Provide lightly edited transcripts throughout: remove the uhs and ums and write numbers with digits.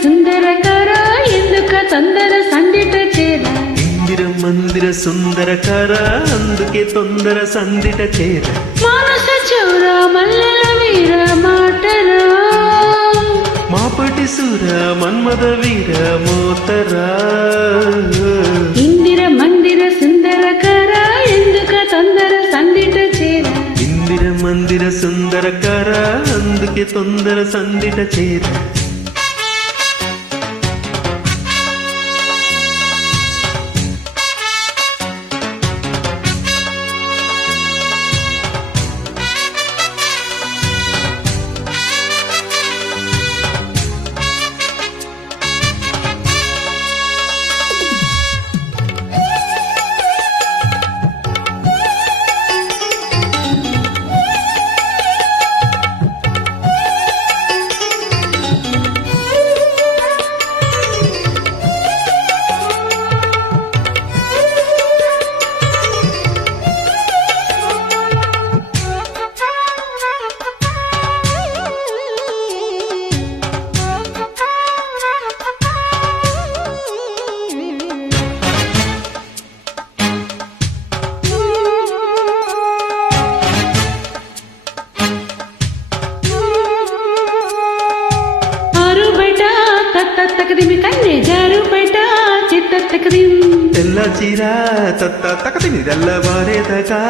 సుందరకర ఎందుక తొందర సందిట చేర మందిర సుందరకర అందుకే తొందర సందిట చేర మానస చౌర మల్లెల వీర మాటరా మాపటి సుర మన్మద వీర మోతరా ఇందిర మందిర సుందరకర ఎందుక తొందర సందిట చేర మందిర సుందరకర అందుకే తొందర సందిట చేర తెల్ల చీర తక్కదిమి తెల్లవారేదగా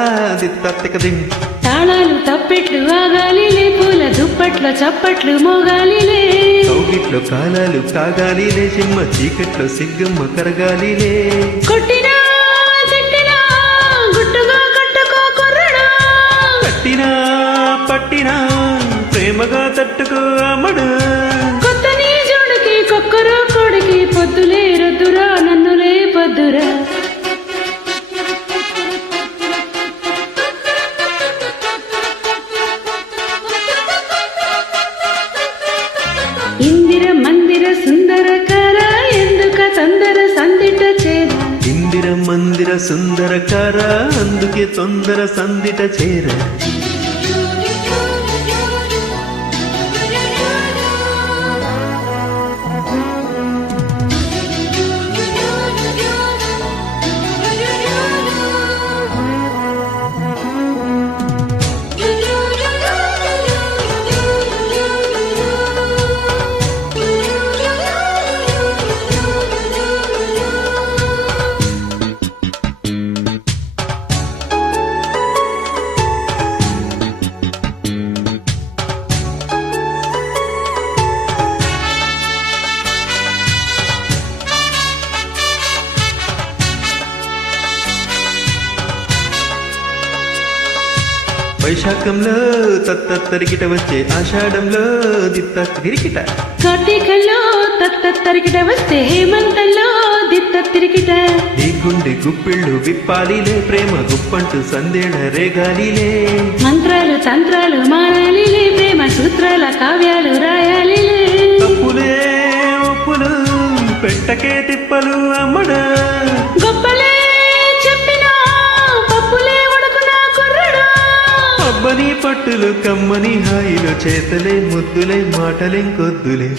దిత్తక్కదిం తాళాలు తప్పెట్లు ఆగాలిలే పూల దుప్పట్లు చప్పట్లు మోగాలిలే చౌకిట్లో కాలాలు కాగాలిలే సింహ చీకట్లో సిగ్గమ్మ కరగాలిలే కొట్టినా తిట్టినా గుట్టుగా కట్టుకో కుర్రడా కట్టినా పట్టినా ప్రేమగా తట్టుకో అమ్మడు కొత్త నీ జోడికి కొక్కరో కొడికి పొద్దులే రొద్దురా నన్నులే పొద్దురా ఇందిర మందిర సుందరకర ఎందుక తొందర సందిట చేర మందిర సుందరకర అందుకే తొందర సందిట చేర వైశాఖంలో తరికిట వచ్చే ఆషాఢంలో దిరికిట కార్తీకంలో తరికిట వస్తే హేమంతంలో తిరికిట నీ గుండె గుప్పిళ్ళు విప్పాలిలే ప్రేమ గుప్పంటూ సందేళ రేగాలిలే మంత్రాలు తంత్రాలు మారాలిలే ప్రేమ సూత్రాల కావ్యాలు రాయాలిలే తప్పులే ఒప్పులు పెట్టకే తిప్పలు అమ్మడా గొప్పలే చెప్పినా పప్పులే ఉడకునా కుర్రడా అబ్బని పట్టులు కమ్మని హాయిలు చేతలే ముద్దులే మాటలేం కొద్దులే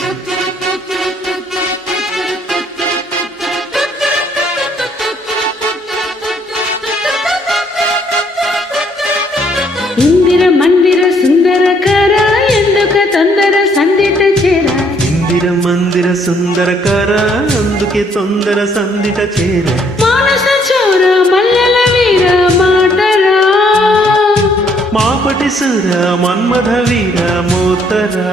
ఇందిర మందిర సుందరకర ఎందుక తొందర సందిట చేర మందిర సుందరకర అందుకే తొందర సందిట చేర మానస చౌర మల్లెల వీర మాటరా మాపటి సుర మన్మథ వీర మోతరా